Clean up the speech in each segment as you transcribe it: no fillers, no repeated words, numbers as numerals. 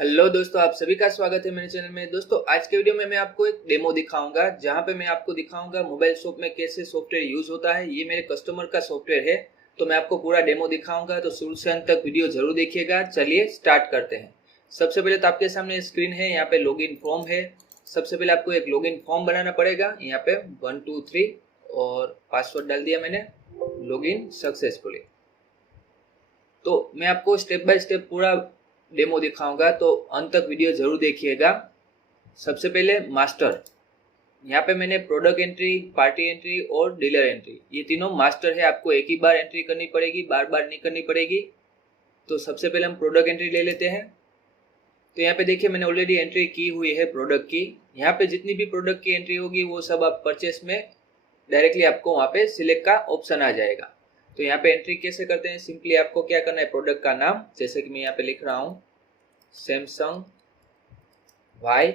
Hello दोस्तों, आप सभी का स्वागत है मेरे चैनल में। दोस्तों, आज के वीडियो में मैं आपको एक डेमो दिखाऊंगा जहां पे मैं आपको दिखाऊंगा मोबाइल शॉप में कैसे सॉफ्टवेयर यूज होता है। ये मेरे कस्टमर का सॉफ्टवेयर है, तो मैं आपको पूरा डेमो दिखाऊंगा, तो शुरू से अंत तक वीडियो जरूर देखिएगा। चलिए स्टार्ट करते हैं। सबसे पहले तो आपके सामने स्क्रीन है, यहाँ पे लॉगिन फॉर्म है। सबसे पहले आपको एक लॉगिन फॉर्म बनाना पड़ेगा। यहाँ पे 1 2 3 और पासवर्ड डाल दिया मैंने। Login successfully. तो मैं आपको स्टेप बाय स्टेप पूरा डेमो दिखाऊंगा, तो अंत तक वीडियो जरूर देखिएगा। सबसे पहले मास्टर, यहाँ पे मैंने प्रोडक्ट एंट्री, पार्टी एंट्री और डीलर एंट्री, ये तीनों मास्टर है। आपको एक ही बार एंट्री करनी पड़ेगी, बार बार नहीं करनी पड़ेगी। तो सबसे पहले हम प्रोडक्ट एंट्री ले लेते हैं। तो यहाँ पे देखिए, मैंने ऑलरेडी एंट्री की हुई है प्रोडक्ट की। यहाँ पे जितनी भी प्रोडक्ट की एंट्री होगी वो सब आप परचेस में डायरेक्टली आपको वहाँ पे सिलेक्ट का ऑप्शन आ जाएगा। तो यहाँ पे एंट्री कैसे करते हैं, सिंपली आपको क्या करना है, प्रोडक्ट का नाम, जैसे कि मैं यहाँ पे लिख रहा हूँ सैमसंग वाई,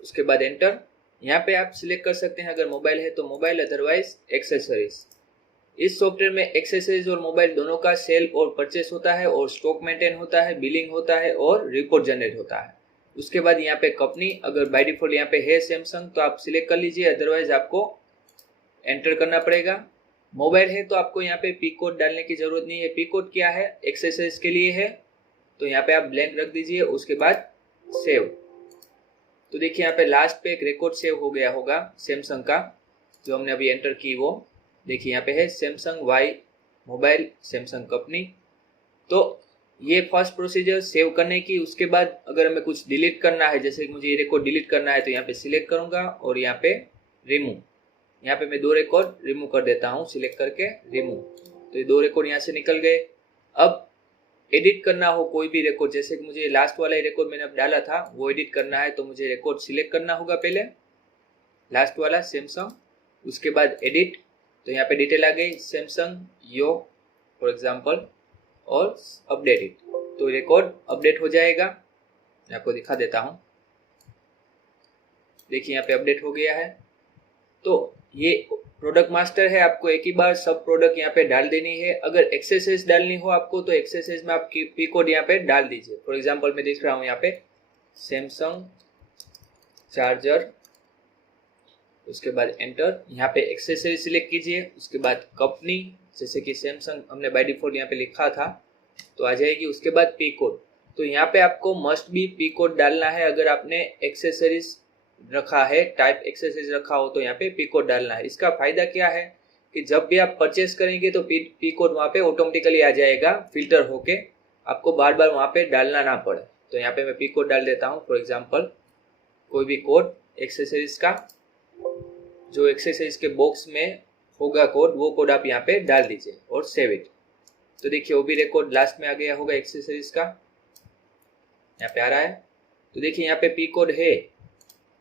उसके बाद एंटर। यहाँ पे आप सिलेक्ट कर सकते हैं, अगर मोबाइल है तो मोबाइल, अदरवाइज एक्सेसरीज। इस सॉफ्टवेयर में एक्सेसरीज और मोबाइल दोनों का सेल और परचेस होता है, और स्टॉक मेंटेन होता है, बिलिंग होता है और रिपोर्ट जनरेट होता है। उसके बाद यहाँ पे कंपनी, अगर बाय डिफॉल्ट यहाँ पे है सैमसंग तो आप सिलेक्ट कर लीजिए, अदरवाइज आपको एंटर करना पड़ेगा। मोबाइल है तो आपको यहाँ पे पी कोड डालने की जरूरत नहीं है। पी कोड क्या है, एक्सेसरीज के लिए है, तो यहाँ पे आप ब्लैंक रख दीजिए। उसके बाद सेव। तो देखिए यहाँ पे लास्ट पे एक रिकॉर्ड सेव हो गया होगा सैमसंग का, जो हमने अभी एंटर की वो। देखिए यहाँ पे है Samsung Y mobile, Samsung company. तो ये फर्स्ट प्रोसीजर सेव करने की। उसके बाद अगर हमें कुछ डिलीट करना है, जैसे मुझे ये रिकॉर्ड डिलीट करना है, तो यहाँ पे सिलेक्ट करूंगा और यहाँ पे रिमूव। यहाँ पे मैं 2 रिकॉर्ड रिमूव कर देता हूँ, सिलेक्ट करके रिमूव। तो ये 2 रिकॉर्ड यहाँ से निकल गए। अब एडिट करना हो कोई भी रिकॉर्ड, जैसे कि मुझे लास्ट वाला रिकॉर्ड मैंने अब डाला था वो एडिट करना है, तो मुझे रिकॉर्ड सिलेक्ट करना होगा पहले, लास्ट वाला सैमसंग। उसके बाद एडिट। तो यहाँ पे डिटेल आ गई सैमसंग यो फॉर एग्जांपल, और अपडेट इट। तो रिकॉर्ड अपडेट हो जाएगा। मैं आपको दिखा देता हूँ। देखिए यहाँ पे अपडेट हो गया है। तो ये प्रोडक्ट मास्टर है, आपको एक ही बार सब प्रोडक्ट यहाँ पे डाल देनी है। अगर एक्सेसरीज डालनी हो आपको, तो एक्सेसरीज में आप पी कोड यहाँ पे डाल दीजिए। फॉर एग्जांपल मैं देख रहा हूँ यहाँ पे सैमसंग चार्जर, उसके बाद एंटर। यहाँ पे एक्सेसरीज सिलेक्ट कीजिए। उसके बाद कंपनी, जैसे कि सैमसंग हमने बाय डिफॉल्ट यहाँ पे लिखा था, तो आ जाएगी। उसके बाद पी कोड। तो यहाँ पे आपको मस्ट भी पी कोड डालना है। अगर आपने एक्सेसरीज रखा है, टाइप एक्सेसरीज रखा हो, तो यहाँ पे पी कोड डालना है। इसका फायदा क्या है कि जब भी आप परचेस करेंगे तो पी कोड वहाँ पे ऑटोमेटिकली आ जाएगा, फिल्टर होके, आपको बार बार वहाँ पे डालना ना पड़े। तो यहाँ पे मैं पी कोड डाल देता हूँ। फॉर एग्जाम्पल कोई भी कोड एक्सेसरीज का, जो एक्सेसरीज के बॉक्स में होगा कोड, वो कोड आप यहाँ पे डाल दीजिए और सेव इट। तो देखिए वो भी रिकॉर्ड लास्ट में आ गया होगा एक्सेसरीज का, यहाँ पे आ रहा है। तो देखिए यहाँ पे पी कोड है।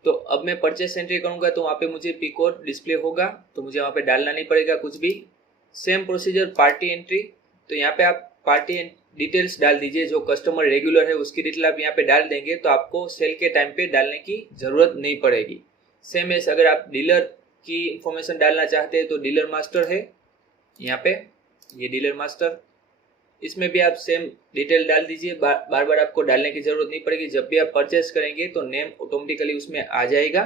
तो अब मैं परचेस एंट्री करूंगा तो वहाँ पे मुझे पी कोड डिस्प्ले होगा, तो मुझे वहाँ पे डालना नहीं पड़ेगा कुछ भी। Same procedure party entry. तो यहाँ पे आप पार्टी डिटेल्स डाल दीजिए, जो कस्टमर रेगुलर है उसकी डिटेल आप यहाँ पे डाल देंगे, तो आपको सेल के टाइम पे डालने की जरूरत नहीं पड़ेगी। सेम एस अगर आप डीलर की इंफॉर्मेशन डालना चाहते हैं तो डीलर मास्टर है यहाँ पे, ये डीलर मास्टर, इसमें भी आप सेम डिटेल डाल दीजिए। बार बार आपको डालने की जरूरत नहीं पड़ेगी। जब भी आप परचेस करेंगे तो नेम ऑटोमेटिकली उसमें आ जाएगा।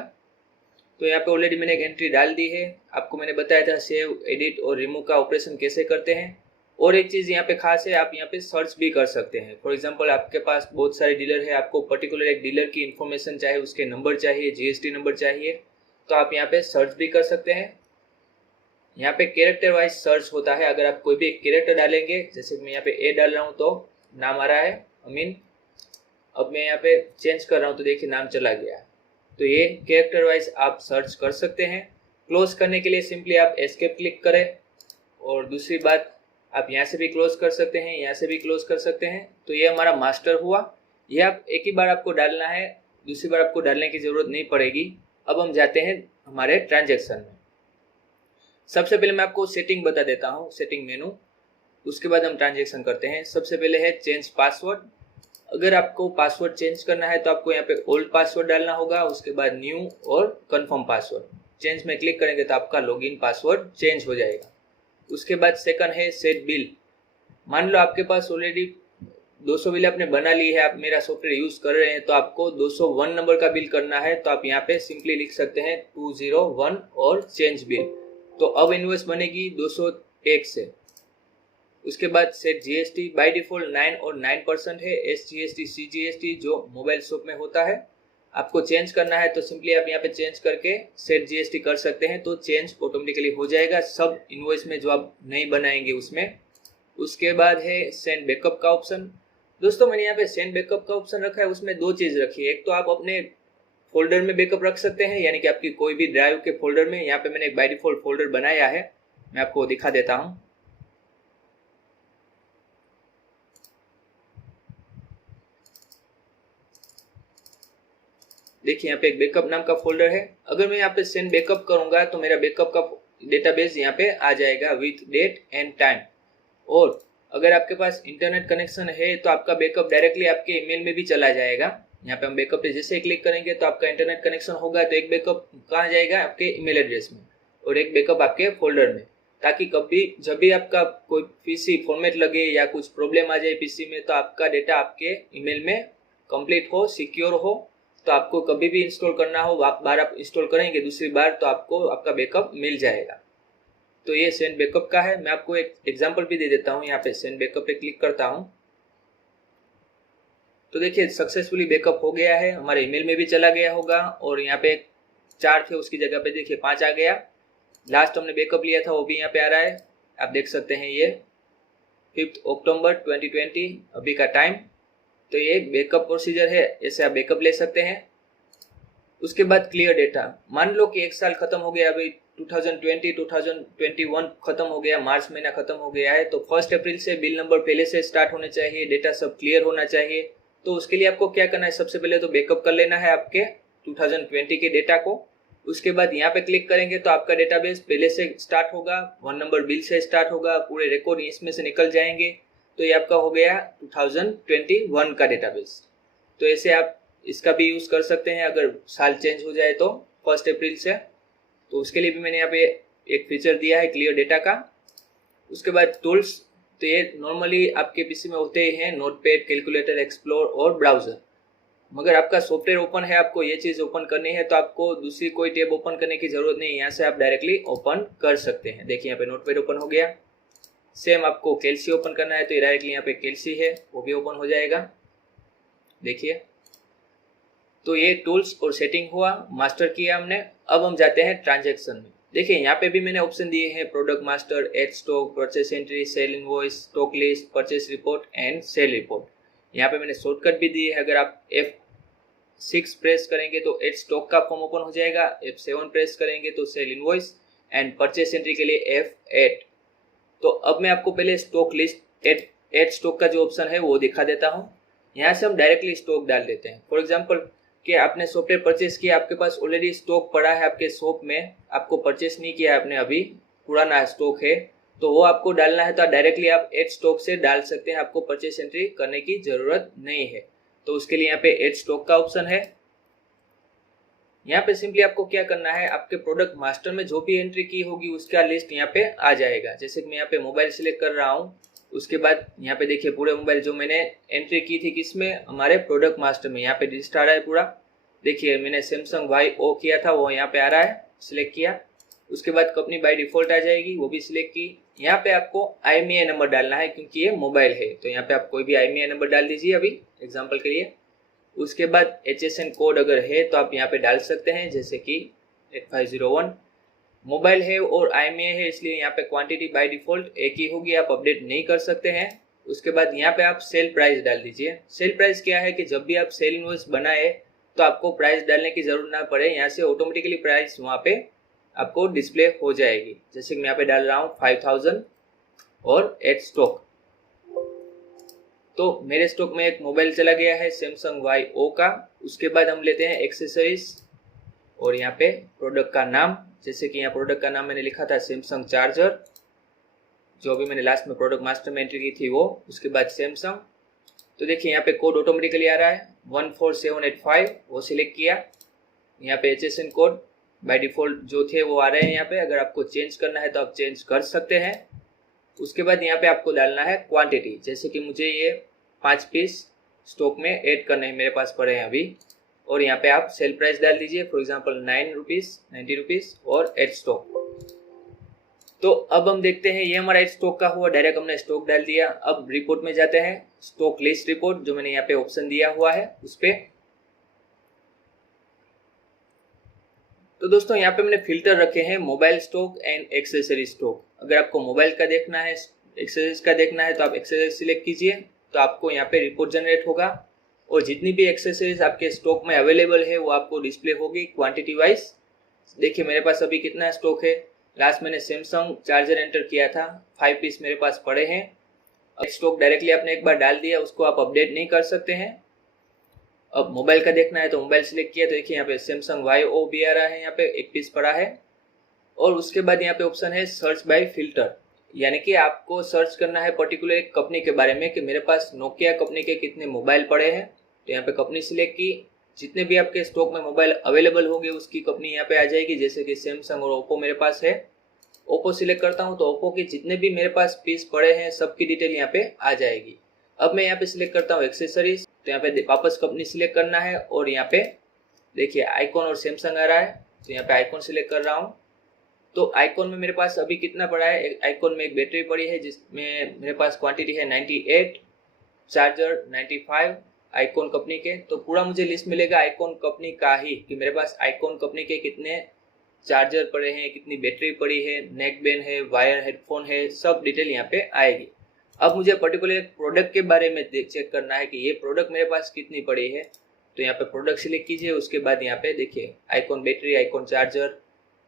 तो यहाँ पे ऑलरेडी मैंने एक एंट्री डाल दी है। आपको मैंने बताया था सेव, एडिट और रिमूव का ऑपरेशन कैसे करते हैं। और एक चीज़ यहाँ पे खास है, आप यहाँ पे सर्च भी कर सकते हैं। फॉर एग्जाम्पल आपके पास बहुत सारे डीलर है, आपको पर्टिकुलर एक डीलर की इन्फॉर्मेशन चाहिए, उसके नंबर चाहिए, जीएसटी नंबर चाहिए, तो आप यहाँ पे सर्च भी कर सकते हैं। यहाँ पे कैरेक्टर वाइज सर्च होता है। अगर आप कोई भी एक कैरेक्टर डालेंगे, जैसे मैं यहाँ पे ए डाल रहा हूँ तो नाम आ रहा है अमीन। अब मैं यहाँ पे चेंज कर रहा हूँ तो देखिए नाम चला गया। तो ये कैरेक्टर वाइज आप सर्च कर सकते हैं। क्लोज करने के लिए सिंपली आप एस्केप क्लिक करें। और दूसरी बात, आप यहाँ से भी क्लोज कर सकते हैं, यहाँ से भी क्लोज कर सकते हैं। तो ये हमारा मास्टर हुआ। ये आप एक ही बार आपको डालना है, दूसरी बार आपको डालने की जरूरत नहीं पड़ेगी। अब हम जाते हैं हमारे ट्रांजेक्शन में। सबसे पहले मैं आपको सेटिंग बता देता हूँ, सेटिंग मेनू। उसके बाद हम ट्रांजेक्शन करते हैं। सबसे पहले है चेंज पासवर्ड। अगर आपको पासवर्ड चेंज करना है तो आपको यहाँ पे ओल्ड पासवर्ड डालना होगा, उसके बाद न्यू और कंफर्म पासवर्ड। चेंज में क्लिक करेंगे तो आपका लॉगिन पासवर्ड चेंज हो जाएगा। उसके बाद सेकंड है सेट बिल। मान लो आपके पास ऑलरेडी 200 बिल आपने बना ली है, आप मेरा सॉफ्टवेयर यूज कर रहे हैं, तो आपको 201 नंबर का बिल करना है, तो आप यहाँ पे सिंपली लिख सकते हैं 201 और चेंज बिल। तो अब इनवॉइस बनेगी 201 से। उसके बाद सेट जीएसटी बाय डिफॉल्ट 9 और 9% है, एसजीएसटी सीजीएसटी जो मोबाइल शॉप में होता है। आपको चेंज करना है तो सिंपली आप यहाँ पे चेंज करके सेट जीएसटी कर सकते हैं, तो चेंज ऑटोमेटिकली हो जाएगा सब इनवॉइस में जो आप नहीं बनाएंगे उसमें। उसके बाद है सेंड बैकअप का ऑप्शन। दोस्तों मैंने यहाँ पे सेंड बैकअप का ऑप्शन रखा है, उसमें दो चीज रखी है। एक तो आप अपने फोल्डर में बैकअप रख सकते हैं, यानी कि आपकी कोई भी ड्राइव के फोल्डर में। यहाँ पे मैंने एक बाय डिफॉल्ट फोल्डर बनाया है, मैं आपको दिखा देता हूँ। देखिए यहाँ पे एक बैकअप नाम का फोल्डर है। अगर मैं यहाँ पे सेंड बैकअप करूंगा तो मेरा बैकअप का डेटाबेस यहाँ पे आ जाएगा विथ डेट एंड टाइम। और अगर आपके पास इंटरनेट कनेक्शन है तो आपका बैकअप डायरेक्टली आपके ईमेल में भी चला जाएगा। यहाँ पे हम बैकअप पे जैसे क्लिक करेंगे तो आपका इंटरनेट कनेक्शन होगा, तो एक बैकअप कहाँ जाएगा, आपके ईमेल एड्रेस में, और एक बैकअप आपके फोल्डर में, ताकि कभी जब भी आपका कोई पीसी फॉर्मेट लगे या कुछ प्रॉब्लम आ जाए पीसी में, तो आपका डेटा आपके ईमेल में कंप्लीट हो, सिक्योर हो। तो आपको कभी भी इंस्टॉल करना हो, बार आप इंस्टॉल करेंगे दूसरी बार, तो आपको आपका बैकअप मिल जाएगा। तो ये सेंड बैकअप का है। मैं आपको एक एग्जांपल भी दे देता हूँ। यहाँ पे सेंड बैकअप पे क्लिक करता हूँ तो देखिए सक्सेसफुली बैकअप हो गया है, हमारे ईमेल में भी चला गया होगा। और यहाँ पे 4 थे उसकी जगह पे देखिए 5 आ गया। लास्ट हमने बैकअप लिया था वो भी यहाँ पे आ रहा है, आप देख सकते हैं। ये 5 अक्टूबर 2020 अभी का टाइम। तो ये बैकअप प्रोसीजर है, ऐसे आप बैकअप ले सकते हैं। उसके बाद क्लियर डेटा। मान लो कि एक साल खत्म हो गया, अभी 2021 खत्म हो गया, मार्च महीना खत्म हो गया है, तो 1 अप्रैल से बिल नंबर पहले से स्टार्ट होने चाहिए, डेटा सब क्लियर होना चाहिए। तो उसके लिए आपको क्या करना है, सबसे पहले तो बैकअप कर लेना है आपके 2020 के डेटा को। उसके बाद यहाँ पे क्लिक करेंगे तो आपका डेटाबेस पहले से स्टार्ट होगा, 1 नंबर बिल से स्टार्ट होगा, पूरे रिकॉर्ड इसमें से निकल जाएंगे। तो ये आपका हो गया 2021 का डेटाबेस। तो ऐसे आप इसका भी यूज कर सकते हैं अगर साल चेंज हो जाए तो 1 अप्रैल से। तो उसके लिए भी मैंने यहाँ पे एक फीचर दिया है क्लियर डेटा का। उसके बाद टूल्स, तो ये नॉर्मली आपके पीसी में होते ही हैं, नोटपैड, कैलकुलेटर, एक्सप्लोर और ब्राउजर। मगर आपका सॉफ्टवेयर ओपन है, आपको ये चीज ओपन करनी है तो आपको दूसरी कोई टैब ओपन करने की जरूरत नहीं है, यहाँ से आप डायरेक्टली ओपन कर सकते हैं। देखिए यहाँ पे नोटपैड ओपन हो गया। सेम आपको कैल्सी ओपन करना है तो डायरेक्टली यहाँ पे कैल्सी है, वो भी ओपन हो जाएगा। देखिए तो ये टूल्स और सेटिंग हुआ, मास्टर किया हमने। अब हम जाते हैं ट्रांजैक्शन में। देखिए यहाँ पे भी मैंने ऑप्शन दिए हैं, product master, add stock, purchase entry, sale invoice, stock list, purchase report and sale report. यहाँ पे मैंने शॉर्टकट भी दिए है। अगर आप F6 प्रेस करेंगे तो एड स्टॉक का फॉर्म ओपन हो जाएगा, F7 प्रेस करेंगे तो sale invoice, and purchase entry के लिए F8। तो अब मैं आपको पहले स्टॉक लिस्ट एड स्टॉक का जो ऑप्शन है वो दिखा देता हूँ। यहाँ से हम डायरेक्टली स्टॉक डाल देते हैं। फॉर एग्जाम्पल कि आपने सॉफ्टवेयर परचेस किया, आपके पास ऑलरेडी स्टॉक पड़ा है आपके शॉप में, आपको परचेस नहीं किया है आपने, अभी पुराना स्टॉक है, तो वो आपको डालना है। तो डायरेक्टली आप एड स्टॉक से डाल सकते हैं, आपको परचेस एंट्री करने की जरूरत नहीं है। तो उसके लिए यहाँ पे एड स्टॉक का ऑप्शन है। यहाँ पे सिंपली आपको क्या करना है, आपके प्रोडक्ट मास्टर में जो भी एंट्री की होगी उसका लिस्ट यहाँ पे आ जाएगा। जैसे कि मैं यहाँ पे मोबाइल सिलेक्ट कर रहा हूँ, उसके बाद यहाँ पे देखिए पूरे मोबाइल जो मैंने एंट्री की थी किसमें, हमारे प्रोडक्ट मास्टर में, यहाँ पे लिस्ट आ रहा है पूरा। देखिए मैंने सैमसंग YO किया था, वो यहाँ पे आ रहा है, सिलेक्ट किया। उसके बाद कंपनी बाय डिफॉल्ट आ जाएगी, वो भी सिलेक्ट की। यहाँ पे आपको IMEI नंबर डालना है क्योंकि ये मोबाइल है, तो यहाँ पे आप कोई भी IMEI नंबर डाल दीजिए अभी एग्जाम्पल के लिए। उसके बाद HSN कोड अगर है तो आप यहाँ पे डाल सकते हैं, जैसे कि 8501। मोबाइल है और IMEI है इसलिए यहाँ पे क्वांटिटी बाय डिफॉल्ट एक ही होगी, आप अपडेट नहीं कर सकते हैं। उसके बाद यहाँ पे आप सेल प्राइस डाल दीजिए। सेल प्राइस क्या है कि जब भी आप सेल इनवॉइस बनाए तो आपको प्राइस डालने की जरूरत ना पड़े, यहाँ से ऑटोमेटिकली प्राइस वहाँ पे आपको डिस्प्ले हो जाएगी। जैसे कि मैं यहाँ पे डाल रहा हूँ 5000 और एड स्टॉक। तो मेरे स्टॉक में एक मोबाइल चला गया है सैमसंग YO का। उसके बाद हम लेते हैं एक्सेसरीज और यहाँ पे प्रोडक्ट का नाम, जैसे कि यहाँ प्रोडक्ट का नाम मैंने लिखा था सैमसंग चार्जर, जो भी मैंने लास्ट में प्रोडक्ट मास्टर में एंट्री की थी वो। उसके बाद सैमसंग, तो देखिए यहाँ पे कोड ऑटोमेटिकली आ रहा है 14785, वो सिलेक्ट किया। यहाँ पे HSN कोड बाय डिफॉल्ट जो थे वो आ रहे हैं यहाँ पे, अगर आपको चेंज करना है तो आप चेंज कर सकते हैं। उसके बाद यहाँ पे आपको डालना है क्वांटिटी, जैसे कि मुझे ये 5 पीस स्टॉक में ऐड करने हैं, मेरे पास पड़े हैं अभी। और यहाँ पे आप सेल प्राइस डाल दीजिए, फॉर एग्जांपल 9 रुपीज़, 90 रुपीज़ और एड स्टॉक। तो अब हम देखते हैं, ये हमारा एड स्टॉक का हुआ, डायरेक्ट हमने स्टॉक डाल दिया। अब रिपोर्ट में जाते हैं, स्टॉक लिस्ट रिपोर्ट जो मैंने यहाँ पे ऑप्शन दिया हुआ है उस पे। तो दोस्तों यहाँ पे मैंने फिल्टर रखे हैं mobile stock and accessory stock. अगर आपको मोबाइल का देखना है, एक्सेसरीज का देखना है तो आप एक्सेसरीज सिलेक्ट कीजिए, तो आपको यहाँ पे रिपोर्ट जनरेट होगा और जितनी भी एक्सेसरीज आपके स्टॉक में अवेलेबल है वो आपको डिस्प्ले होगी क्वांटिटी वाइज। देखिए मेरे पास अभी कितना स्टॉक है। लास्ट मैंने सैमसंग चार्जर एंटर किया था, 5 पीस मेरे पास पड़े हैं। स्टॉक डायरेक्टली आपने एक बार डाल दिया, उसको आप अपडेट नहीं कर सकते हैं। अब मोबाइल का देखना है तो मोबाइल सिलेक्ट किया, तो देखिए यहाँ पे सैमसंग YO भी आ रहा है, यहाँ पे 1 पीस पड़ा है। और उसके बाद यहाँ पे ऑप्शन है सर्च बाय फिल्टर, यानी कि आपको सर्च करना है पर्टिकुलर एक कंपनी के बारे में कि मेरे पास नोकिया कंपनी के कितने मोबाइल पड़े हैं। तो यहाँ पे कंपनी सिलेक्ट की, जितने भी आपके स्टॉक में मोबाइल अवेलेबल होंगे उसकी कंपनी यहाँ पे आ जाएगी। जैसे कि सैमसंग और ओप्पो मेरे पास है, ओप्पो सिलेक्ट करता हूँ तो ओप्पो के जितने भी मेरे पास पीस पड़े हैं सबकी डिटेल यहाँ पे आ जाएगी। अब मैं यहाँ पे सिलेक्ट करता हूँ एक्सेसरीज, तो यहाँ पे वापस कंपनी सिलेक्ट करना है और यहाँ पे देखिए आइकॉन और सैमसंग आ रहा है, तो यहाँ पे आइकॉन सिलेक्ट कर रहा हूँ। तो आइकॉन में मेरे पास अभी कितना पड़ा है, आइकॉन में एक बैटरी पड़ी है जिसमें मेरे पास क्वांटिटी है 98, चार्जर 95 आइकॉन कंपनी के। तो पूरा मुझे लिस्ट मिलेगा आइकॉन कंपनी का ही कि मेरे पास आइकॉन कंपनी के कितने चार्जर पड़े हैं, कितनी बैटरी पड़ी है, नेक बैंड है, वायर हेडफोन है, सब डिटेल यहाँ पे आएगी। अब मुझे पर्टिकुलर प्रोडक्ट के बारे में चेक करना है कि ये प्रोडक्ट मेरे पास कितनी पड़ी है। तो यहाँ पे प्रोडक्ट सिलेक्ट कीजिए, उसके बाद यहाँ पे देखिए icon battery, icon charger.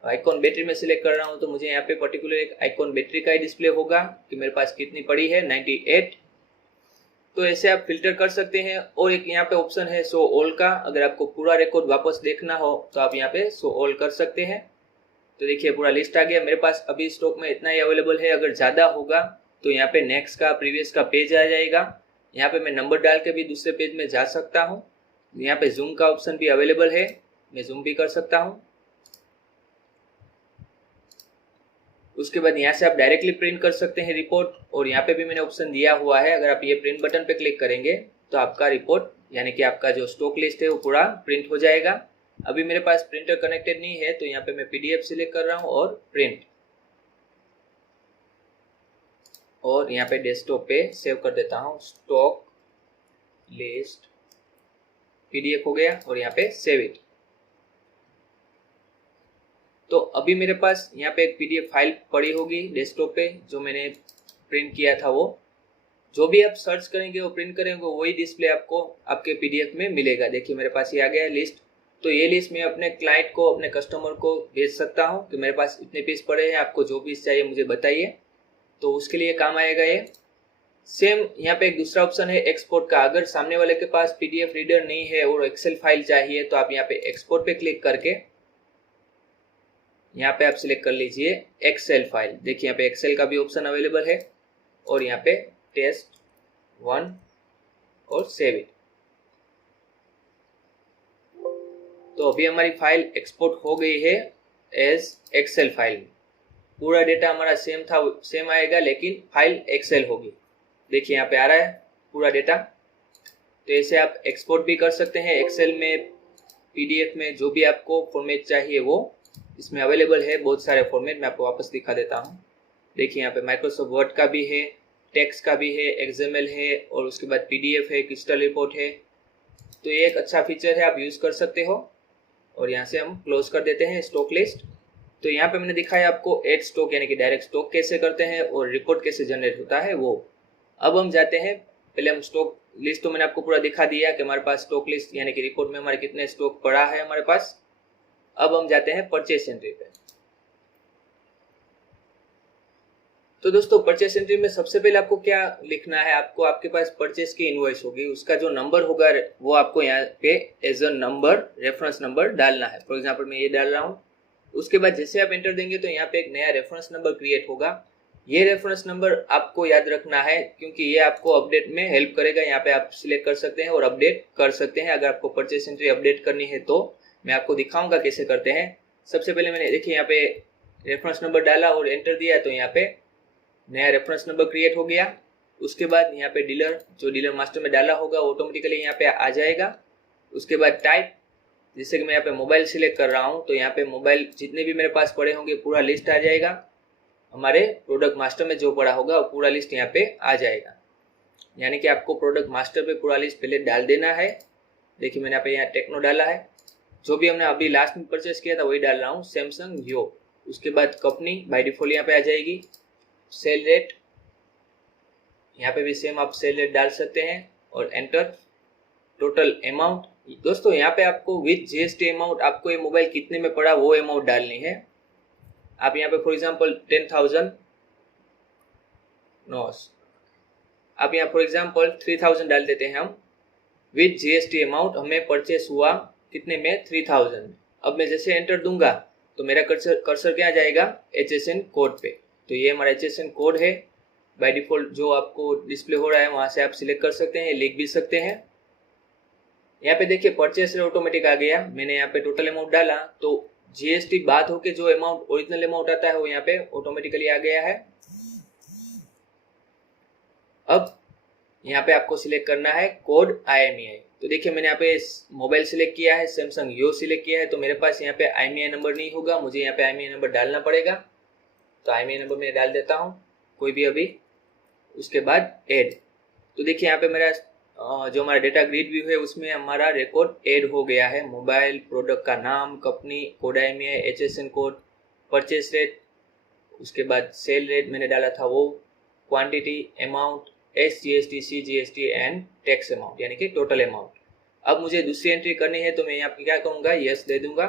Icon battery में सिलेक्ट कर रहा हूँ तो मुझे यहाँ पे पर्टिकुलर एक आइकॉन बैटरी का ही डिस्प्ले होगा कि मेरे पास कितनी पड़ी है, 98। तो ऐसे आप फिल्टर कर सकते हैं। और एक यहाँ पे ऑप्शन है शो ऑल का, अगर आपको पूरा रिकॉर्ड वापस देखना हो तो आप यहाँ पे शो ऑल कर सकते हैं। तो देखिए पूरा लिस्ट आ गया, मेरे पास अभी स्टॉक में इतना ही अवेलेबल है। अगर ज़्यादा होगा तो यहाँ पे नेक्स्ट का, प्रीवियस का पेज आ जाएगा। यहाँ पे मैं नंबर डाल के भी दूसरे पेज में जा सकता हूँ। यहाँ पे जूम का ऑप्शन भी अवेलेबल है, मैं जूम भी कर सकता हूँ। उसके बाद यहाँ से आप डायरेक्टली प्रिंट कर सकते हैं रिपोर्ट, और यहाँ पे भी मैंने ऑप्शन दिया हुआ है, अगर आप ये प्रिंट बटन पे क्लिक करेंगे तो आपका रिपोर्ट यानी कि आपका जो स्टॉक लिस्ट है वो पूरा प्रिंट हो जाएगा। अभी मेरे पास प्रिंटर कनेक्टेड नहीं है तो यहाँ पे मैं PDF सिलेक्ट कर रहा हूँ और प्रिंट, और यहाँ पे डेस्कटॉप पे सेव कर देता हूँ। स्टॉक लिस्ट PDF हो गया और यहाँ पे सेव इट। तो अभी मेरे पास यहाँ पे एक PDF फाइल पड़ी होगी डेस्कटॉप पे जो मैंने प्रिंट किया था। वो जो भी आप सर्च करेंगे वो प्रिंट करेंगे वही डिस्प्ले आपको आपके PDF में मिलेगा। देखिए मेरे पास ये आ गया है लिस्ट। तो ये लिस्ट मैं अपने क्लाइंट को, अपने कस्टमर को भेज सकता हूँ कि मेरे पास इतने पीस पड़े हैं, आपको जो पीस चाहिए मुझे बताइए, तो उसके लिए काम आएगा ये। सेम यहाँ पे एक दूसरा ऑप्शन है एक्सपोर्ट का। अगर सामने वाले के पास PDF रीडर नहीं है और एक्सेल फाइल चाहिए तो आप यहाँ पे एक्सपोर्ट पे क्लिक करके यहाँ पे आप सिलेक्ट कर लीजिए एक्सेल फाइल। देखिए यहाँ पे एक्सेल का भी ऑप्शन अवेलेबल है और यहाँ पे टेस्ट 1 और सेव इट। तो अभी हमारी फाइल एक्सपोर्ट हो गई है एज एक्सेल फाइल। पूरा डेटा हमारा सेम था, सेम आएगा, लेकिन फाइल एक्सेल होगी। देखिए यहाँ पे आ रहा है पूरा डेटा। तो ऐसे आप एक्सपोर्ट भी कर सकते हैं एक्सेल में, PDF में, जो भी आपको फॉर्मेट चाहिए वो इसमें अवेलेबल है। बहुत सारे फॉर्मेट मैं आपको वापस दिखा देता हूँ। देखिए यहाँ पे माइक्रोसॉफ्ट वर्ड का भी है, टेक्स्ट का भी है, XML है, और उसके बाद PDF है, क्रिस्टल रिपोर्ट है। तो ये एक अच्छा फीचर है, आप यूज़ कर सकते हो। और यहाँ से हम क्लोज कर देते हैं स्टॉक लिस्ट। तो यहाँ पे मैंने दिखाया आपको एड स्टॉक यानी कि डायरेक्ट स्टॉक कैसे करते हैं और रिपोर्ट कैसे जनरेट होता है वो। अब हम जाते हैं, पहले हम स्टॉक लिस्ट तो मैंने आपको पूरा दिखा दिया कि हमारे पास स्टॉक लिस्ट यानी कि रिपोर्ट में हमारे कितने स्टॉक पड़ा है हमारे पास। अब हम जाते हैं परचेस एंट्री पे। तो दोस्तों परचेस एंट्री में सबसे पहले आपको क्या लिखना है, आपको आपके पास परचेस की इनवॉइस होगी, उसका जो नंबर होगा वो आपको यहाँ पे as a number, reference number डालना है। फॉर एग्जांपल मैं ये डाल रहा हूँ। उसके बाद जैसे आप एंटर देंगे तो यहाँ पे एक नया रेफरेंस नंबर क्रिएट होगा। ये रेफरेंस नंबर आपको याद रखना है क्योंकि ये आपको अपडेट में हेल्प करेगा। यहाँ पे आप सिलेक्ट कर सकते हैं और अपडेट कर सकते हैं। अगर आपको परचेस एंट्री अपडेट करनी है तो मैं आपको दिखाऊंगा कैसे करते हैं। सबसे पहले मैंने देखिए यहाँ पे रेफरेंस नंबर डाला और एंटर दिया, तो यहाँ पे नया रेफरेंस नंबर क्रिएट हो गया। उसके बाद यहाँ पे डीलर, जो डीलर मास्टर में डाला होगा ऑटोमेटिकली यहाँ पे आ जाएगा। उसके बाद टाइप, जैसे कि मैं यहाँ पे मोबाइल सिलेक्ट कर रहा हूँ तो यहाँ पे मोबाइल जितने भी मेरे पास पड़े होंगे पूरा लिस्ट आ जाएगा। हमारे प्रोडक्ट मास्टर में जो पड़ा होगा वो पूरा लिस्ट यहाँ पे आ जाएगा। यानी कि आपको प्रोडक्ट मास्टर पे पूरा लिस्ट पहले डाल देना है। देखिए मैंने यहाँ टेक्नो डाला है, जो भी हमने अभी लास्ट में परचेस किया था वही डाल रहा हूँ, सैमसंग यो। उसके बाद कंपनी बाय डिफॉल्ट यहाँ पे आ जाएगी। सेल रेट, यहाँ पे भी सेम आप सेल रेट डाल सकते हैं और एंटर। टोटल अमाउंट, दोस्तों यहाँ पे आपको विथ जीएसटी अमाउंट आपको ये मोबाइल कितने में पड़ा वो अमाउंट डालनी है। आप यहाँ पे फॉर एग्जांपल 10,000 नो, आप यहाँ फॉर एग्जांपल 3,000 डाल देते हैं हम। विथ जीएसटी अमाउंट हमें परचेस हुआ कितने में, 3,000। अब मैं जैसे एंटर दूंगा तो मेरा कर्सर क्या जाएगा, HSN कोड पे। तो ये हमारा HSN कोड है बाय डिफॉल्ट, जो आपको डिस्प्ले हो रहा है वहां से आप सिलेक्ट कर सकते हैं, लिख भी सकते हैं। यहाँ पे देखिए परचेस रेट ऑटोमेटिक आ गया। मैंने यहाँ पे टोटल अमाउंट डाला तो जीएसटी बात होके जो अमाउंट ओरिजिनल अमाउंट आता है वो यहाँ पे ऑटोमेटिकली आ गया है। अब यहाँ पे आपको सिलेक्ट करना है कोड IMEI। तो देखिए मैंने यहाँ पे मोबाइल सिलेक्ट किया है, सैमसंग यो सिलेक्ट किया है, तो मेरे पास यहाँ पे IMEI नंबर नहीं होगा, मुझे यहाँ पे IMEI नंबर डालना पड़ेगा। तो IMEI नंबर मैं डाल देता हूँ कोई भी अभी। उसके बाद ऐड, तो देखिए यहाँ पे मेरा जो हमारा डेटा ग्रिड व्यू है उसमें हमारा रिकॉर्ड ऐड हो गया है। मोबाइल, प्रोडक्ट का नाम, company, code IMEI, HSN code, purchase rate, उसके बाद सेल रेट मैंने डाला था वो, quantity, amount, SGST, CGST and tax amount, यानी कि टोटल अमाउंट। अब मुझे दूसरी एंट्री करनी है तो मैं यहाँ पे क्या करूँगा, यस दे दूंगा।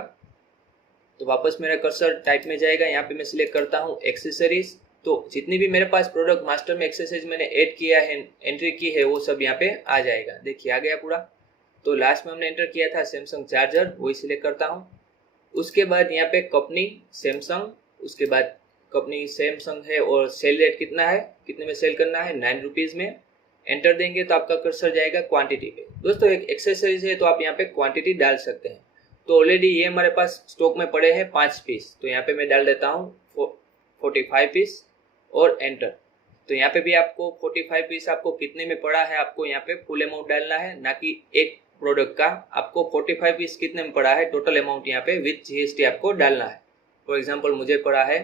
तो वापस मेरा कर्सर टाइप में जाएगा, यहाँ पे मैं सिलेक्ट करता हूँ एक्सेसरीज। तो जितनी भी मेरे पास प्रोडक्ट मास्टर में एक्सेसरीज मैंने ऐड किया है, एंट्री की है, वो सब यहाँ पे आ जाएगा। देखिए आ गया पूरा। तो लास्ट में हमने एंटर किया था सैमसंग चार्जर, वही सिलेक्ट करता हूँ। उसके बाद यहाँ पे कंपनी सैमसंग, उसके बाद कंपनी सैमसंग है और सेल रेट कितना है, कितने में सेल करना है, 9 रुपीज़ में। एंटर देंगे तो आपका कर्सर जाएगा क्वांटिटी पे। दोस्तों एक एक्सेसरीज है तो आप यहाँ पे क्वांटिटी डाल सकते हैं। तो ऑलरेडी ये हमारे पास स्टॉक में पड़े हैं 5 पीस, तो यहाँ पे मैं डाल देता हूँ 45 पीस और एंटर। तो यहाँ पे भी आपको 45 पीस आपको कितने में पड़ा है आपको यहाँ पे फुल अमाउंट डालना है, ना कि एक प्रोडक्ट का। आपको 45 पीस कितने में पड़ा है टोटल अमाउंट यहाँ पे विथ जीएसटी आपको डालना है। फॉर एग्जांपल मुझे पड़ा है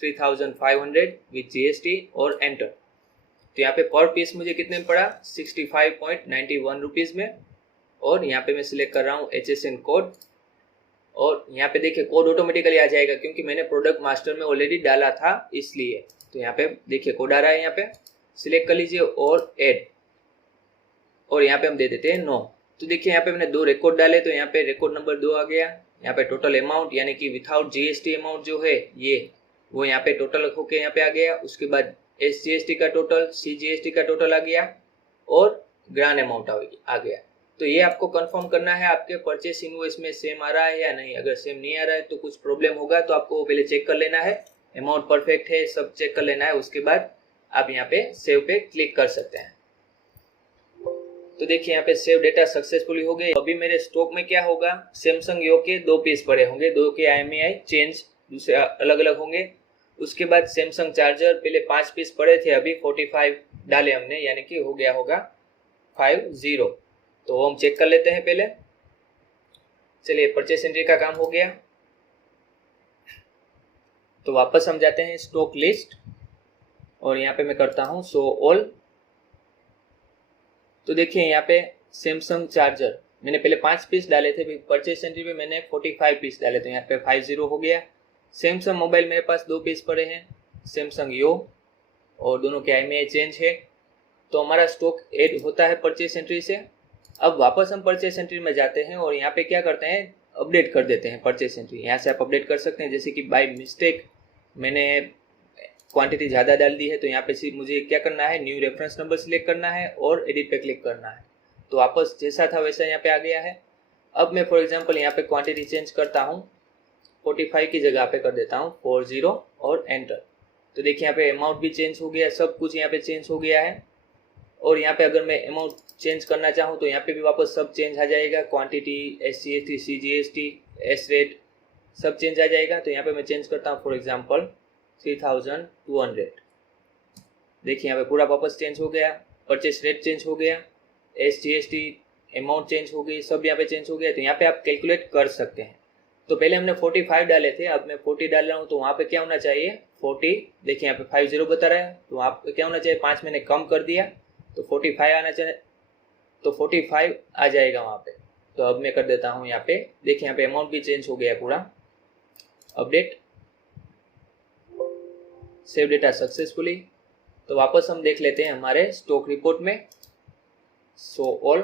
3,500 विथ जीएसटी और एंटर। तो यहाँ पे पर पीस मुझे कितने में पड़ा, 65.91 रुपीज़ में। और यहाँ पे मैं सिलेक्ट कर रहा हूँ HSN कोड, और यहाँ पे देखिए कोड ऑटोमेटिकली आ जाएगा क्योंकि मैंने प्रोडक्ट मास्टर में ऑलरेडी डाला था इसलिए। तो यहाँ पे देखिए कोड आ रहा है, यहाँ पे सिलेक्ट कर लीजिए और ऐड, और यहाँ पे हम दे देते हैं नो। तो देखिए यहाँ पे मैंने 2 रिकॉर्ड डाले, तो यहाँ पे रिकॉर्ड नंबर 2 आ गया। यहाँ पे टोटल अमाउंट यानी कि विथआउट जीएसटी अमाउंट जो है ये, वो यहाँ पे टोटल होके यहाँ पे आ गया। उसके बाद SGST का टोटल, CGST का टोटल आ गया और ग्रांड अमाउंट आ गया। तो ये आपको कंफर्म करना है आपके परचेस इनवॉइस में सेम आ रहा है या नहीं। अगर सेम नहीं आ रहा है तो कुछ प्रॉब्लम होगा, तो आपको पहले चेक कर लेना है, अमाउंट परफेक्ट है, सब चेक कर लेना है। उसके बाद आप यहाँ पे सेव पे क्लिक कर सकते हैं। तो देखिए यहाँ पे सेव डेटा सक्सेसफुली हो गए। अभी मेरे स्टॉक में क्या होगा, सैमसंग यो के 2 पीस पड़े होंगे, 2 के IMEI चेंज दूसरे अलग अलग होंगे। उसके बाद सैमसंग चार्जर पहले 5 पीस पड़े थे, अभी 45 डाले हमने, यानी कि हो गया होगा 50। तो वो हम चेक कर लेते हैं पहले। चलिए परचेस एंट्री का काम हो गया। तो वापस हम जाते हैं स्टॉक लिस्ट, और यहाँ पे मैं करता हूँ शो ऑल। तो देखिए यहाँ पे सैमसंग चार्जर मैंने पहले 5 पीस डाले थे, परचेस एंट्री पे मैंने 45 पीस डाले, तो यहाँ पे 50 हो गया। सैमसंग मोबाइल मेरे पास 2 पीस पड़े हैं, सैमसंग यो, और दोनों के IMEI चेंज है। तो हमारा स्टॉक ऐड होता है परचेस एंट्री से। अब वापस हम परचेस एंट्री में जाते हैं और यहाँ पे क्या करते हैं, अपडेट कर देते हैं परचेस एंट्री। यहाँ से आप अपडेट कर सकते हैं, जैसे कि बाय मिस्टेक मैंने क्वांटिटी ज़्यादा डाल दी है, तो यहाँ पे मुझे क्या करना है, न्यू रेफरेंस नंबर सिलेक्ट करना है और एडिट पे क्लिक करना है। तो वापस जैसा था वैसा यहाँ पे आ गया है। अब मैं फॉर एग्जांपल यहाँ पे क्वांटिटी चेंज करता हूँ, 45 की जगह पे कर देता हूँ 40 और एंटर। तो देखिए यहाँ पे अमाउंट भी चेंज हो गया, सब कुछ यहाँ पे चेंज हो गया है। और यहाँ पे अगर मैं अमाउंट चेंज करना चाहूँ तो यहाँ पे भी वापस सब चेंज आ जाएगा, quantity, SGST, CGST, S rate सब चेंज आ जाएगा। तो यहाँ पे मैं चेंज करता हूँ फॉर एग्जांपल 3,200। देखिए यहाँ पे पूरा पर्पस चेंज हो गया, परचेस रेट चेंज हो गया, SGST अमाउंट चेंज हो गई, सब यहाँ पे चेंज हो गया। तो यहाँ पे आप कैलकुलेट कर सकते हैं। तो पहले हमने 45 डाले थे, अब मैं 40 डाल रहा हूँ, तो वहाँ पे क्या होना चाहिए 40। देखिए यहाँ पे 50 बता रहा है, तो वहाँ पे क्या होना चाहिए 5 मैंने कम कर दिया, तो 45 आना चाहिए, तो 45 आ जाएगा वहाँ पे। तो अब मैं कर देता हूँ यहाँ पे, देखिए यहाँ पे अमाउंट भी चेंज हो गया पूरा। Update, save data successfully. तो वापस हम देख लेते हैं हमारे स्टॉक रिपोर्ट में, शो ऑल।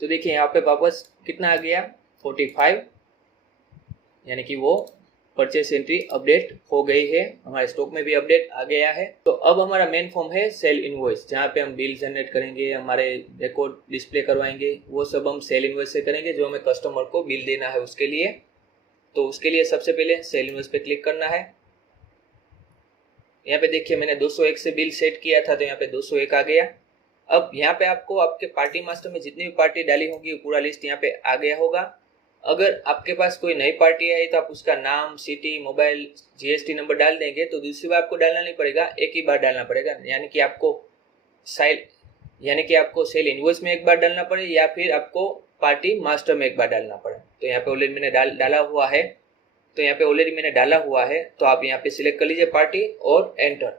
तो देखिए यहाँ पे वापस कितना आ गया 45, यानी कि वो परचेस एंट्री अपडेट हो गई है, हमारे स्टॉक में भी अपडेट आ गया है। तो अब हमारा मेन फॉर्म है सेल इनवॉइस, जहाँ पे हम बिल जनरेट करेंगे, हमारे रिकॉर्ड डिस्प्ले करवाएंगे, वो सब हम सेल इनवॉइस से करेंगे, जो हमें कस्टमर को बिल देना है उसके लिए। तो उसके लिए सबसे पहले सेल इनवॉइस पे क्लिक करना है। यहाँ पे देखिए मैंने 201 से बिल सेट किया था, तो यहाँ पे 201 आ गया। अब यहाँ पे आपको आपके पार्टी मास्टर में जितनी भी पार्टी डाली होगी पूरा लिस्ट यहाँ पे आ गया होगा। अगर आपके पास कोई नई पार्टी है तो आप उसका नाम, सिटी, मोबाइल, GST नंबर डाल देंगे, तो दूसरी बार आपको डालना नहीं पड़ेगा, एक ही बार डालना पड़ेगा। यानी कि आपको सेल इनवॉइस में एक बार डालना पड़े, या फिर आपको पार्टी मास्टर में एक बार डालना पड़े। तो यहाँ पे ऑलरेडी मैंने डाला हुआ है, तो आप यहाँ पे सिलेक्ट कर लीजिए पार्टी और एंटर।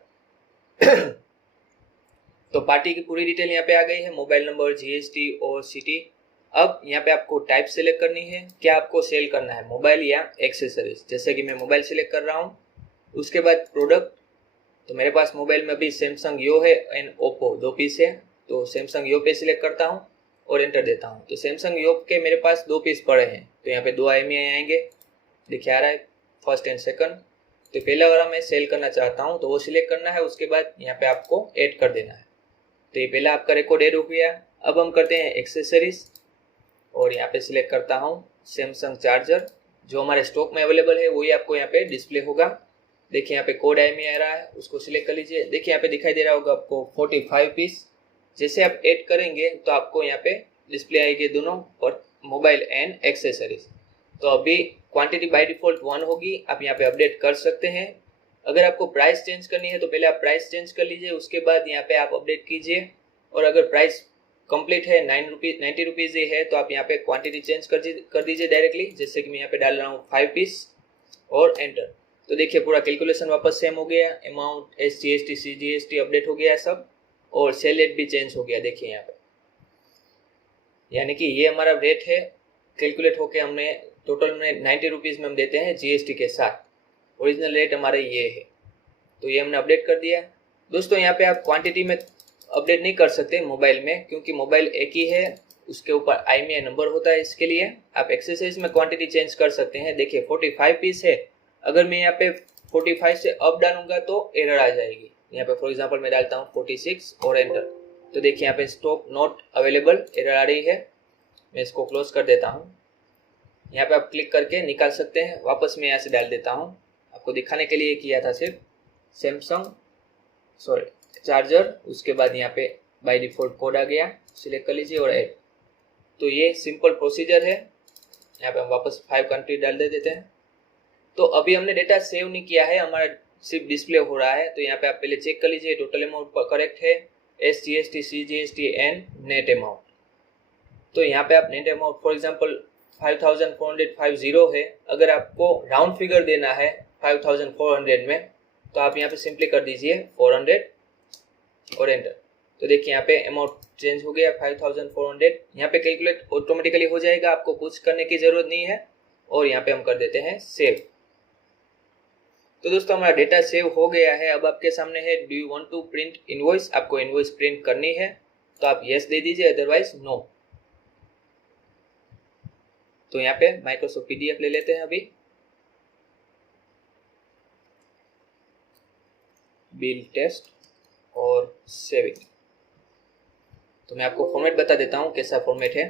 तो पार्टी की पूरी डिटेल यहाँ पे आ गई है, मोबाइल नंबर, GST और सिटी। अब यहाँ पे आपको टाइप सेलेक्ट करनी है, क्या आपको सेल करना है, मोबाइल या एक्सेसरीज। जैसे कि मैं मोबाइल सेलेक्ट कर रहा हूँ। उसके बाद प्रोडक्ट, तो मेरे पास मोबाइल में अभी सैमसंग यो है एंड ओप्पो 2 पीस है, तो सैमसंग यो पे सिलेक्ट करता हूँ और एंटर देता हूँ। तो सैमसंग यो के मेरे पास 2 पीस पड़े हैं, तो यहाँ पे 2 IMEI आएंगे, देखिए आ रहा है फर्स्ट एंड सेकंड। तो पहला वाला मैं सेल करना चाहता हूँ, तो वो सिलेक्ट करना है, उसके बाद यहाँ पे आपको ऐड कर देना है। तो ये पहला आपका रिकॉर्ड ऐड हो गया। अब हम करते हैं एक्सेसरीज, और यहाँ पे सिलेक्ट करता हूँ सैमसंग चार्जर, जो हमारे स्टॉक में अवेलेबल है वही आपको यहाँ पे डिस्प्ले होगा। देखिए यहाँ पे कोड IMEI आ रहा है, उसको सिलेक्ट कर लीजिए। देखिए यहाँ पे दिखाई दे रहा होगा आपको 45 पीस। जैसे आप ऐड करेंगे तो आपको यहाँ पे डिस्प्ले आएगी दोनों, और मोबाइल एंड एक्सेसरीज। तो अभी क्वांटिटी बाय डिफॉल्ट 1 होगी, आप यहाँ पे अपडेट कर सकते हैं। अगर आपको प्राइस चेंज करनी है तो पहले आप प्राइस चेंज कर लीजिए, उसके बाद यहाँ पे आप अपडेट कीजिए। और अगर प्राइस कंप्लीट है 90 रुपीज़ ही है, तो आप यहाँ पे क्वांटिटी चेंज कर दीजिए डायरेक्टली। जैसे कि मैं यहाँ पे डाल रहा हूँ 5 पीस और एंटर। तो देखिए पूरा कैलकुलेशन वापस सेम हो गया, अमाउंट, SGST, CGST अपडेट हो गया सब, और सेल रेट भी चेंज हो गया। देखिए यहाँ पे, यानी कि ये हमारा रेट है, कैलकुलेट होके हमने टोटल में 90 रुपीज़ में हम देते हैं GST के साथ। ओरिजिनल रेट हमारा ये है, तो ये हमने अपडेट कर दिया। दोस्तों यहाँ पे आप क्वांटिटी में अपडेट नहीं कर सकते मोबाइल में, क्योंकि मोबाइल एक ही है, उसके ऊपर IMEI नंबर होता है। इसके लिए आप एक्सेसरीज में क्वांटिटी चेंज कर सकते हैं। देखिए 45 पीस है, अगर मैं यहाँ पे 45 से अप डालूंगा तो एरर आ जाएगी। यहाँ पे फॉर एग्जांपल मैं डालता हूँ 46 और एंटर। तो देखिए यहाँ पे स्टॉक नॉट अवेलेबल एरर आ रही है। मैं इसको क्लोज कर देता हूँ। यहाँ पे आप क्लिक करके निकाल सकते हैं। वापस मैं यहाँ से डाल देता हूँ, आपको दिखाने के लिए किया था सिर्फ। सैमसंग चार्जर, उसके बाद यहाँ पे बाय डिफॉल्ट कोड आ गया, सिलेक्ट कर लीजिए और ऐड। तो ये सिंपल प्रोसीजर है। यहाँ पे हम वापस 5 कंट्री डाल देते हैं। तो अभी हमने डेटा सेव नहीं किया है, हमारा सिर्फ डिस्प्ले हो रहा है। तो यहाँ पे आप पहले चेक कर लीजिए टोटल अमाउंट करेक्ट है, SGST, CGST and net amount. तो यहाँ पे आप नेट अमाउंट फॉर एग्जांपल 5450 है। अगर आपको राउंड फिगर देना है 5400 में, तो आप यहाँ पे सिंपली कर दीजिए 400 और एंटर। तो देखिए यहाँ पे अमाउंट चेंज हो गया 5400। यहाँ पे कैलकुलेट ऑटोमेटिकली हो जाएगा, आपको कुछ करने की जरूरत नहीं है। और यहाँ पे हम कर देते हैं सेव। तो दोस्तों हमारा डेटा सेव हो गया है। अब आपके सामने है do you want to print invoice, आपको इनवॉइस प्रिंट करनी है तो आप यस दे दीजिए, अदरवाइज नो। तो यहाँ पे माइक्रोसॉफ्ट PDF ले लेते हैं अभी, बिल टेस्ट और सेविंग। तो मैं आपको फॉर्मेट बता देता हूँ कैसा फॉर्मेट है।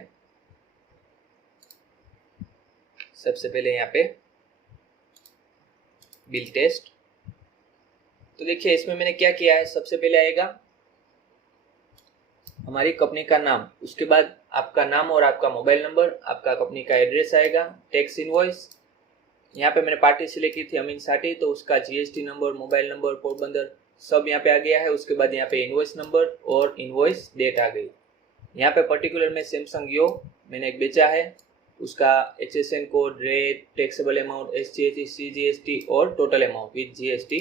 सबसे पहले यहाँ पे बिल टेस्ट। तो देखिए इसमें मैंने क्या किया है, सबसे पहले आएगा हमारी कंपनी का नाम, उसके बाद आपका नाम और आपका मोबाइल नंबर, आपका कंपनी का एड्रेस आएगा, टैक्स इनवॉइस। यहाँ पे मैंने पार्टी सिलेक्ट की थी अमीन साटी, तो उसका GST number, mobile number, Porbandar सब यहाँ पे आ गया है। उसके बाद यहाँ पे इनवॉइस नंबर और इनवॉइस डेट आ गई। यहाँ पे पर्टिकुलर में सैमसंग यो मैंने एक बेचा है, उसका HSN code, rate, taxable amount, SGST, CGST और टोटल अमाउंट विद GST।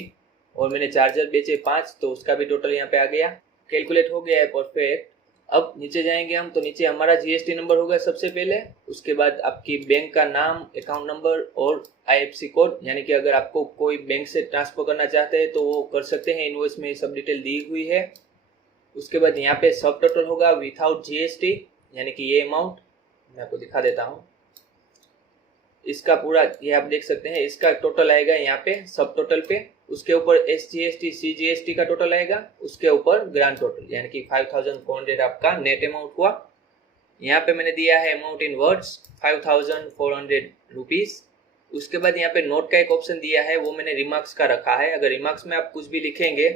और मैंने चार्जर बेचे 5, तो उसका भी टोटल यहाँ पे आ गया, कैलकुलेट हो गया है परफेक्ट। अब नीचे जाएंगे हम, तो नीचे हमारा GST नंबर होगा सबसे पहले, उसके बाद आपकी बैंक का नाम, अकाउंट नंबर और IFSC कोड, यानी कि अगर आपको कोई बैंक से ट्रांसफर करना चाहते हैं तो वो कर सकते हैं, इनवॉइस में सब डिटेल दी हुई है। उसके बाद यहाँ पे सब टोटल होगा विथआउट GST, यानी कि ये अमाउंट मैं आपको दिखा देता हूँ। इसका पूरा ये आप देख सकते हैं, इसका टोटल आएगा यहाँ पे सब टोटल पे, उसके ऊपर SGST CGST का टोटल आएगा, उसके ऊपर ग्रांड टोटल, यानी कि 5400 आपका नेट अमाउंट हुआ। यहाँ पे मैंने दिया है अमाउंट इन वर्ड्स 5400 रुपीज। उसके बाद यहाँ पे नोट का एक ऑप्शन दिया है, वो मैंने रिमार्क्स का रखा है। अगर रिमार्क्स में आप कुछ भी लिखेंगे,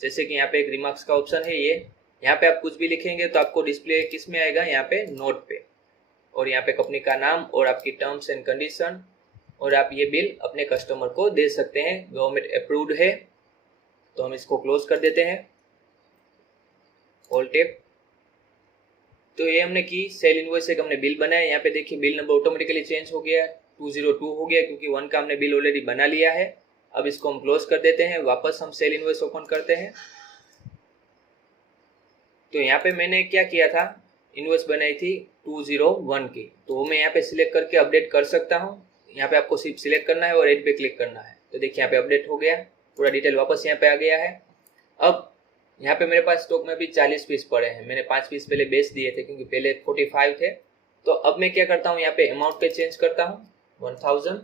जैसे कि यहाँ पे एक रिमार्क्स का ऑप्शन है ये, यहाँ पे आप कुछ भी लिखेंगे तो आपको डिस्प्ले किस में आएगा, यहाँ पे नोट पे, और यहाँ पे कंपनी का नाम और आपकी टर्म्स एंड कंडीशन, और आप ये बिल अपने कस्टमर को दे सकते हैं, गवर्नमेंट अप्रूव्ड है। तो हम इसको क्लोज कर देते हैं, ऑल टेप। तो ये हमने की, सेल इनवॉइस से हमने बिल बनाया। यहाँ पे देखिए बिल नंबर ऑटोमेटिकली चेंज हो गया, 202 हो गया, क्योंकि 1 का हमने बिल ऑलरेडी बना लिया है। अब इसको हम क्लोज कर देते हैं, वापस हम सेल इनवॉइस ओपन करते हैं। तो यहाँ पे मैंने क्या किया था, इनवॉइस बनाई थी 201 की, तो वो मैं यहाँ पे सिलेक्ट करके अपडेट कर सकता हूँ। यहाँ पे आपको सिर्फ सिलेक्ट करना है और एड पे क्लिक करना है। तो देखिए यहाँ पे अपडेट हो गया, पूरा डिटेल वापस यहाँ पे आ गया है। अब यहाँ पे मेरे पास स्टॉक में भी 40 पीस पड़े हैं, मैंने 5 पीस पहले बेच दिए थे क्योंकि पहले 45 थे। तो अब मैं क्या करता हूँ, यहाँ पे अमाउंट पे चेंज करता हूँ 1000,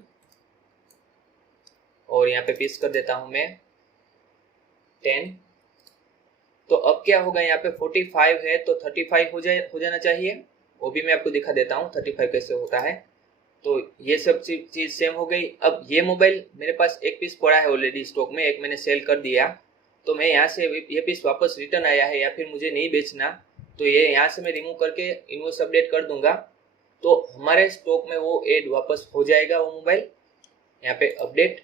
और यहाँ पे पीस कर देता हूँ मैं 10। तो अब क्या होगा, यहाँ पे 45 है तो 35 हो जाना चाहिए, वो भी मैं आपको दिखा देता हूँ 35 कैसे होता है। तो ये सब चीज सेम हो गई। अब ये मोबाइल मेरे पास एक पीस पड़ा है ऑलरेडी स्टॉक में, एक मैंने सेल कर दिया, तो मैं यहाँ से ये पीस वापस रिटर्न आया है या फिर मुझे नहीं बेचना, तो ये यहाँ से मैं रिमूव करके इनवॉइस अपडेट कर दूंगा, तो हमारे स्टॉक में वो एड वापस हो जाएगा वो मोबाइल। यहाँ पे अपडेट,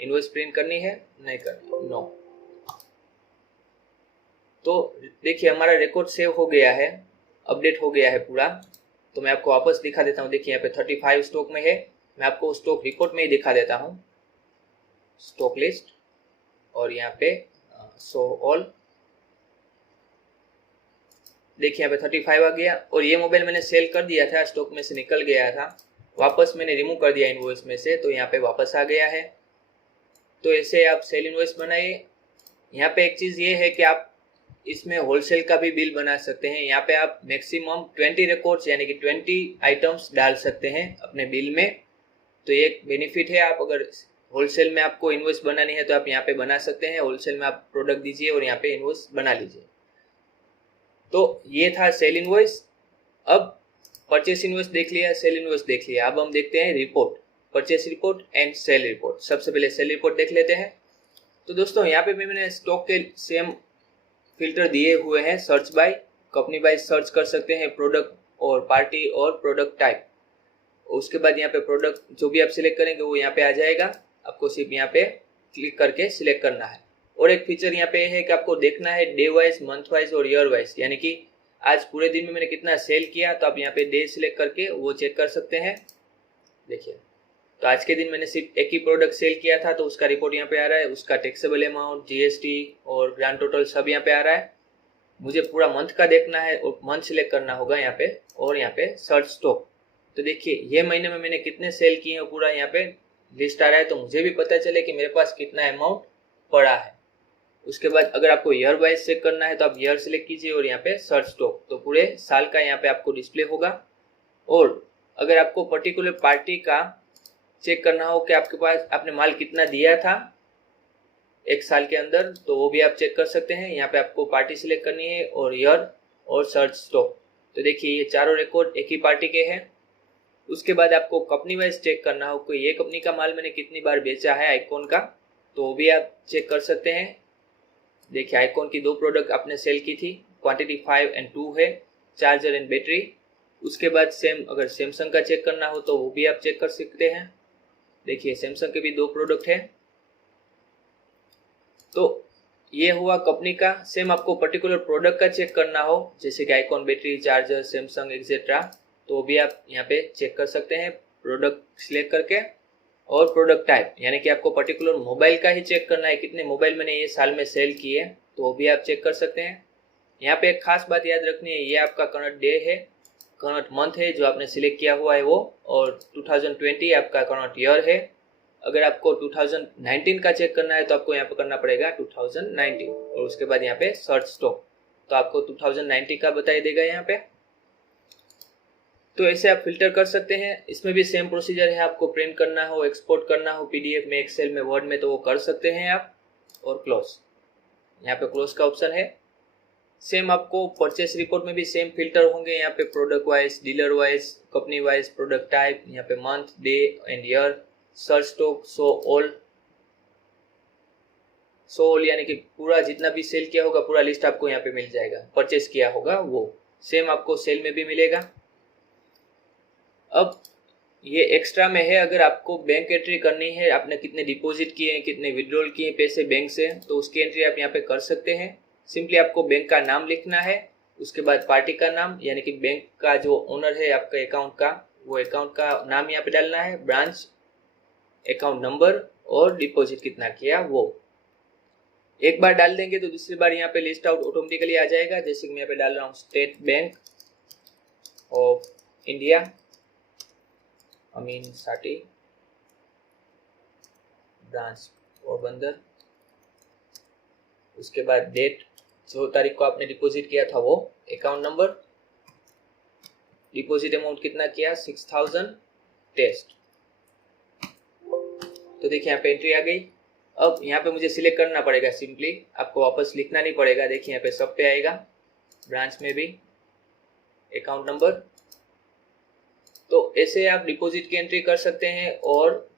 इनवॉइस प्रिंट करनी है, नहीं करनी, नो। तो देखिए हमारा रिकॉर्ड सेव हो गया है, अपडेट हो गया है पूरा। तो मैं आपको वापस दिखा देता हूँ, देखिए यहाँ पे 35 स्टॉक में है, मैं आपको स्टॉक रिपोर्ट में ही दिखा देता हूँ, स्टॉक लिस्ट, और यहाँ पे शो ऑल। देखिए यहाँ पे 35 आ गया, और ये मोबाइल मैंने सेल कर दिया था, स्टॉक में से निकल गया था, वापस मैंने रिमूव कर दिया इनवॉइस में से, तो यहाँ पे वापस आ गया है। तो ऐसे आप सेल इनवॉइस बनाइए। यहाँ पे एक चीज़ ये है कि आप इसमें होलसेल का भी बिल बना सकते हैं। यहाँ पे आप मैक्सिमम 20 रिकॉर्ड्स यानी कि 20 आइटम्स डाल सकते हैं अपने बिल में। तो ये एक बेनिफिट है, आप अगर होलसेल में आपको इनवॉइस बनानी है तो आप यहाँ पे बना सकते हैं, होलसेल में आप प्रोडक्ट दीजिए और यहाँ पे इनवॉइस बना लीजिए। तो ये था सेल इनवॉइस। अब परचेस इनवॉइस देख लिया, सेल इनवॉइस देख लिया, अब हम देखते हैं report, purchase report and sale report. सबसे पहले सेल रिपोर्ट देख लेते हैं। तो दोस्तों यहाँ पे मैंने स्टॉक के सेम फिल्टर दिए हुए हैं, search by, company by search कर सकते हैं, प्रोडक्ट और पार्टी और प्रोडक्ट टाइप। उसके बाद यहाँ पे प्रोडक्ट जो भी आप सिलेक्ट करेंगे वो यहाँ पे आ जाएगा, आपको सिर्फ यहाँ पे क्लिक करके सिलेक्ट करना है। और एक फीचर यहाँ पे है कि आपको देखना है डे वाइज, मंथ वाइज और ईयर वाइज, यानी कि आज पूरे दिन में मैंने कितना सेल किया, तो आप यहाँ पे डे सिलेक्ट करके वो चेक कर सकते हैं। देखिए तो आज के दिन मैंने सिर्फ एक ही प्रोडक्ट सेल किया था, तो उसका रिपोर्ट यहाँ पे आ रहा है, उसका टैक्सेबल अमाउंट, GST और ग्रांड टोटल सब यहाँ पे आ रहा है। मुझे पूरा मंथ का देखना है और मंथ सिलेक्ट करना होगा यहाँ पे, और यहाँ पे सर्च स्टॉक। तो देखिए ये महीने में मैंने कितने सेल किए हैं पूरा यहाँ पे लिस्ट आ रहा है, तो मुझे भी पता चले कि मेरे पास कितना अमाउंट पड़ा है। उसके बाद अगर आपको ईयर वाइज चेक करना है तो आप ईयर सिलेक्ट कीजिए और यहाँ पे सर्च स्टॉक, तो पूरे साल का यहाँ पे आपको डिस्प्ले होगा। और अगर आपको पर्टिकुलर पार्टी का चेक करना हो कि आपके पास आपने माल कितना दिया था एक साल के अंदर, तो वो भी आप चेक कर सकते हैं। यहाँ पे आपको पार्टी सिलेक्ट करनी है और ईयर और सर्च स्टॉक। तो देखिए ये चारों रिकॉर्ड एक ही पार्टी के हैं। उसके बाद आपको कंपनी वाइज चेक करना हो कि ये कंपनी का माल मैंने कितनी बार बेचा है आईकॉन का, तो वो भी आप चेक कर सकते हैं। देखिए आईकॉन की 2 प्रोडक्ट आपने सेल की थी, क्वांटिटी 5 और 2 है, चार्जर एंड बैटरी। उसके बाद सेम अगर सैमसंग का चेक करना हो तो वो भी आप चेक कर सकते हैं। देखिए सैमसंग के भी 2 प्रोडक्ट है, तो ये हुआ कंपनी का। सेम आपको पर्टिकुलर प्रोडक्ट का चेक करना हो, जैसे कि icon battery, charger, Samsung etcetera, तो भी आप यहाँ पे चेक कर सकते हैं प्रोडक्ट सिलेक्ट करके। और प्रोडक्ट टाइप, यानी कि आपको पर्टिकुलर मोबाइल का ही चेक करना है, कितने मोबाइल मैंने ये साल में सेल किए, तो वो भी आप चेक कर सकते हैं। यहाँ पे एक खास बात याद रखनी है, ये आपका करंट डे है, करंट मंथ है जो आपने सिलेक्ट किया हुआ है वो, और 2020 आपका करंट ईयर है। अगर आपको 2019 का चेक करना है तो आपको यहाँ पे करना पड़ेगा 2019, और उसके बाद यहाँ पे सर्च स्टॉक, तो आपको 2019 का बताई देगा यहाँ पे। तो ऐसे आप फिल्टर कर सकते हैं। इसमें भी सेम प्रोसीजर है, आपको प्रिंट करना हो, एक्सपोर्ट करना हो पीडीएफ में, एक्सेल में, वर्ड में, तो वो कर सकते हैं आप। और क्लोज, यहाँ पे क्लोज का ऑप्शन है। सेम आपको परचेस रिपोर्ट में भी सेम फिल्टर होंगे, यहाँ पे product wise, dealer wise, company wise, product type, यहाँ पे month, day and year, search stock, show all यानी कि पूरा जितना भी सेल किया होगा पूरा लिस्ट आपको यहाँ पे मिल जाएगा, परचेस किया होगा वो। सेम आपको सेल में भी मिलेगा। अब ये एक्स्ट्रा में है, अगर आपको बैंक एंट्री करनी है, आपने कितने डिपॉजिट किए हैं, कितने विड्रॉल किए हैं पैसे बैंक से, तो उसकी एंट्री आप यहाँ पे कर सकते हैं। सिंपली आपको बैंक का नाम लिखना है, उसके बाद पार्टी का नाम, यानी कि बैंक का जो ओनर है आपका अकाउंट का, वो अकाउंट का नाम यहाँ पे डालना है, ब्रांच, अकाउंट नंबर और डिपॉजिट कितना किया वो। एक बार डाल देंगे तो दूसरी बार यहाँ पे लिस्ट आउट ऑटोमेटिकली आ जाएगा। जैसे कि मैं यहाँ पे डाल रहा हूँ स्टेट बैंक ऑफ इंडिया, अमीन साटी, ब्रांच पोरबंदर, उसके बाद डेट, जो तारीख को आपने डिपॉजिट किया था वो, अकाउंट नंबर, डिपॉजिट अमाउंट कितना किया 6000, टेस्ट। तो देखिए यहाँ पे एंट्री आ गई। अब यहाँ पे मुझे सिलेक्ट करना पड़ेगा, सिंपली आपको वापस लिखना नहीं पड़ेगा। देखिए यहाँ पे सब पे आएगा, ब्रांच में भी, अकाउंट नंबर। तो ऐसे आप डिपॉजिट की एंट्री कर सकते हैं और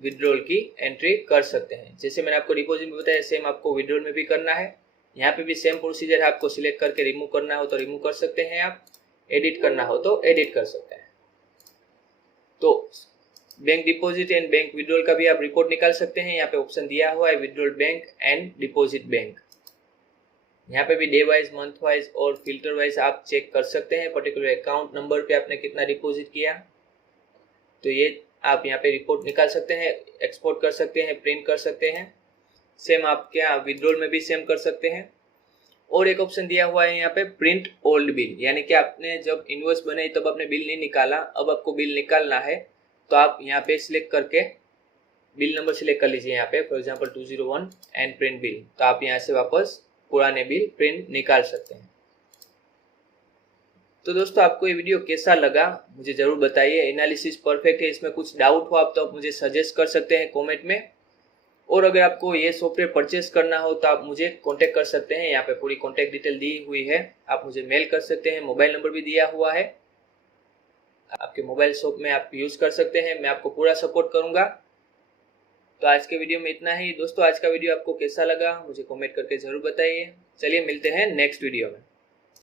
विड्रॉल की एंट्री कर सकते हैं। जैसे मैंने आपको डिपॉजिट में बताया, सेम आपको विड्रॉल में भी करना है। यहाँ पे भी सेम प्रोसीजर है, आपको सिलेक्ट करके रिमूव करना हो तो रिमूव कर सकते हैं आप, एडिट करना हो तो एडिट कर सकते हैं। तो bank deposit and bank withdrawal का भी आप रिपोर्ट निकाल सकते हैं। यहाँ पे ऑप्शन दिया हुआ है withdrawal bank and deposit bank. यहाँ पे भी डे वाइज, मंथ वाइज और फिल्टर वाइज आप चेक कर सकते हैं, पर्टिकुलर अकाउंट नंबर पे आपने कितना डिपॉजिट किया, तो ये आप यहाँ पे रिपोर्ट निकाल सकते हैं, एक्सपोर्ट कर सकते हैं, प्रिंट कर सकते हैं। सेम आप क्या विड्रॉल में भी सेम कर सकते हैं। और एक ऑप्शन दिया हुआ है यहाँ पे प्रिंट ओल्ड बिल, यानी कि आपने जब इनवॉइस बनाई तब आपने बिल नहीं निकाला, अब आपको बिल निकालना है, तो आप यहाँ पे सिलेक्ट करके बिल नंबर सिलेक्ट कर लीजिए यहाँ पे, for example 201 and print bill, तो आप यहाँ से वापस पुराने बिल प्रिंट निकाल सकते हैं। तो दोस्तों आपको ये वीडियो कैसा लगा मुझे जरूर बताइए। एनालिसिस परफेक्ट है, इसमें कुछ डाउट हो आप तो आप मुझे सजेस्ट कर सकते हैं कमेंट में। और अगर आपको ये सॉफ्टवेयर परचेस करना हो तो आप मुझे कांटेक्ट कर सकते हैं, यहाँ पे पूरी कांटेक्ट डिटेल दी हुई है, आप मुझे मेल कर सकते हैं, मोबाइल नंबर भी दिया हुआ है, आपके मोबाइल शॉप में आप यूज कर सकते हैं, मैं आपको पूरा सपोर्ट करूंगा। तो आज के वीडियो में इतना ही दोस्तों। आज का वीडियो आपको कैसा लगा मुझे कमेंट करके जरूर बताइए। चलिए मिलते हैं नेक्स्ट वीडियो में।